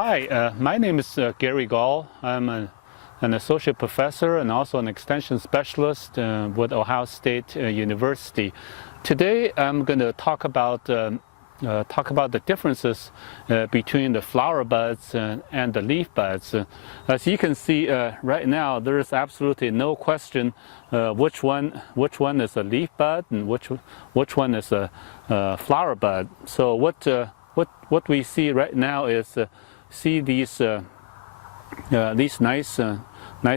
Hi, my name is Gary Gall. I'm an associate professor and also an extension specialist with Ohio State University. Today I'm going to talk about the differences between the flower buds and the leaf buds. As you can see right now, there is absolutely no question which one is a leaf bud and which one is a flower bud. So what we see right now is see these nice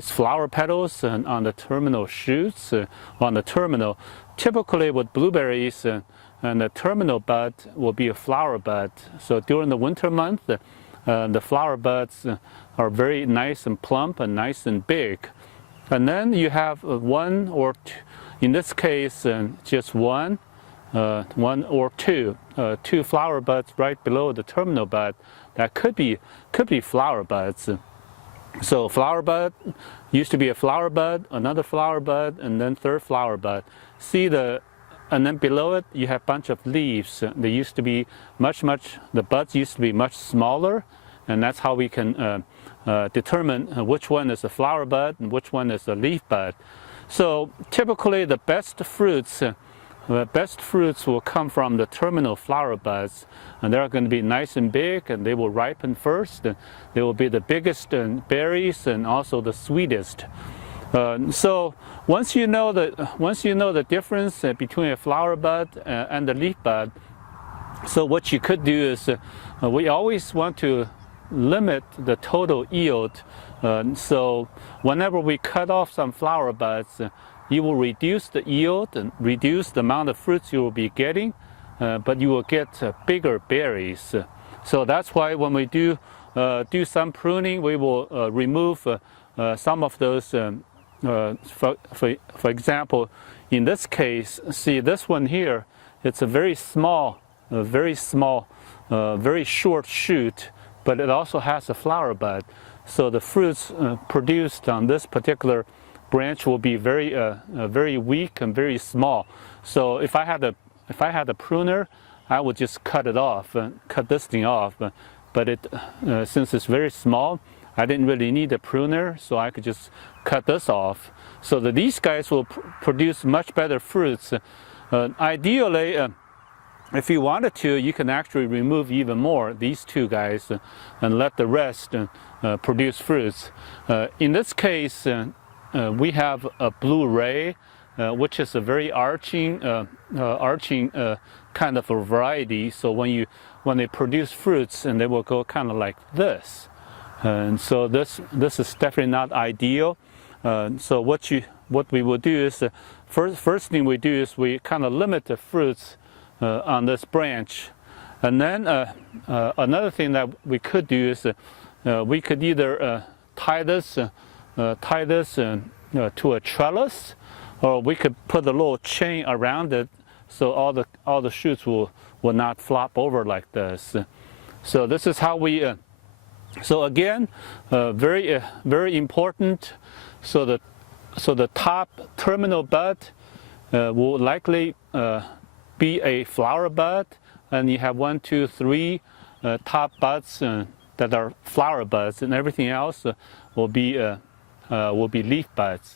flower petals on the terminal shoots on the terminal. Typically with blueberries, and the terminal bud will be a flower bud. So during the winter month, the flower buds are very nice and plump and nice and big. And then you have one or two, in this case, just one or two flower buds right below the terminal bud. That could be flower buds. So flower bud used to be a flower bud, another flower bud, and then third flower bud. And then below it you have a bunch of leaves. They used to be the buds used to be much smaller, and that's how we can determine which one is a flower bud and which one is a leaf bud. So typically the best fruits will come from the terminal flower buds, and they're going to be nice and big, and they will ripen first, and they will be the biggest berries and also the sweetest. So once you know the difference between a flower bud and the leaf bud, so what you could do is we always want to limit the total yield. So whenever we cut off some flower buds, you will reduce the yield and reduce the amount of fruits you will be getting, but you will get bigger berries. So that's why when we do some pruning, we will remove some of those. For example, in this case, see this one here, it's a very small, very short shoot, but it also has a flower bud. So the fruits produced on this particular branch will be very weak and very small. So if I had a pruner, I would just cut it off, cut this thing off. But since it's very small, I didn't really need a pruner, so I could just cut this off. So that these guys will produce much better fruits. Ideally, if you wanted to, you can actually remove even more, these two guys, and let the rest produce fruits. In this case, we have a blue ray, which is a very arching kind of a variety. So when they produce fruits, and they will go kind of like this. And so this is definitely not ideal. So what we will do is first thing we do is we kind of limit the fruits on this branch, and then another thing that we could do is we could either tie this to a trellis, or we could put a little chain around it so all the shoots will not flop over like this. So this is how we. So again, very important. So the top terminal bud will likely be a flower bud, and you have 1, 2, 3 top buds that are flower buds, and everything else will be leaf buds.